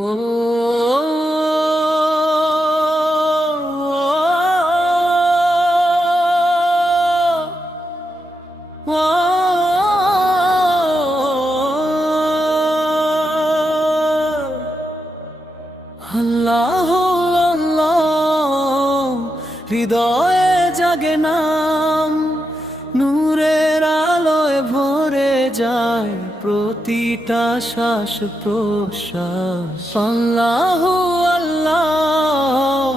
ও আল্লাহ আল্লাহ, হৃদয়ে জাগে নাম, নূরের আলোয় ভরে যায় প্রতিটা শ্বাস প্রশ্বাস। আল্লাহ আল্লাহ,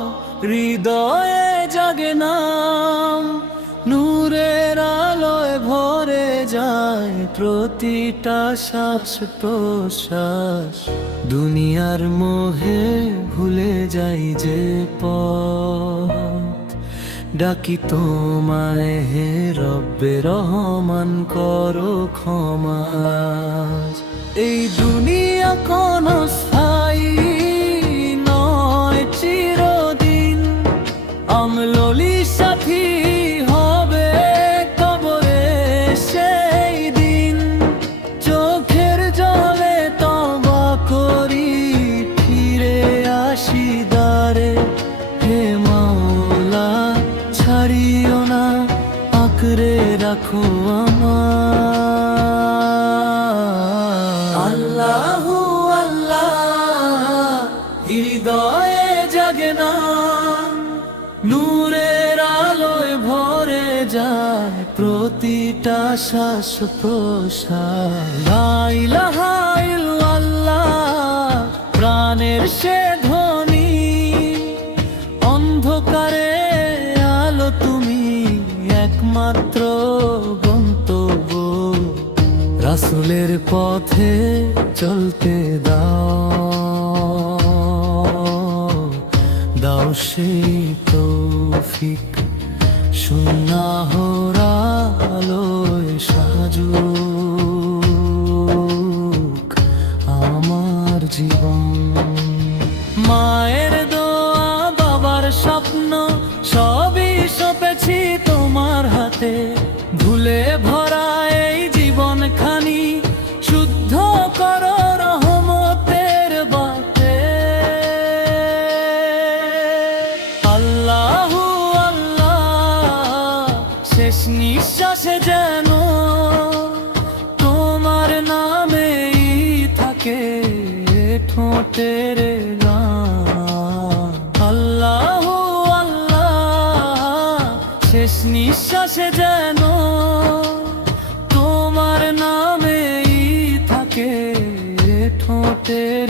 হৃদয়ে জাগে নাম, নূরের আলোয় ভরে যায় প্রতিটা শ্বাস প্রশ্বাস। দুনিয়ার মোহে ভুলে যাই যে পথ, ডাকি তোমায় হে রব্বে রহমান করো ক্ষমা। এই দুনিয়া কোন স্থায়ী নয় চিরদিন, আমললি সাথী হবে কবরে সেই দিন। চোখের জলে তওবা করি ফিরে আসি দ্বারে, হে মাওলা ছাড়িও না আঁকড়ে রাখো আমায়। আল্লাহু আল্লাহ, হৃদয়ে জাগে নাম, নূরের আলোয় ভরে যায় প্রতিটা শ্বাস প্রশ্বাস। লা ইলাহা ইল্লাল্লাহ, প্রাণের সে ধ্বনি, অন্ধকারে আলো তুমি একমাত্র গন্তব্য। রাসূলের পথে চলতে দাও সেই তৌফিক, সুন্নাহর আলোয় সাজুক আমার জীবন। মায়ের দোয়া বাবার স্বপ্ন সবই সঁপেছি তোমার হাতে, ভুলে ভরা এই জীবন খানি শুদ্ধ করো রহমতের বাতে। আল্লাহু আল্লাহ, শেষ নিঃশ্বাসে যেন তোমার নামেই থাকে ঠোঁটের গান। আল্লাহু আল্লাহ, শেষ নিঃশ্বাসে যেন তোমার নামেই থাকে ঠোঁটের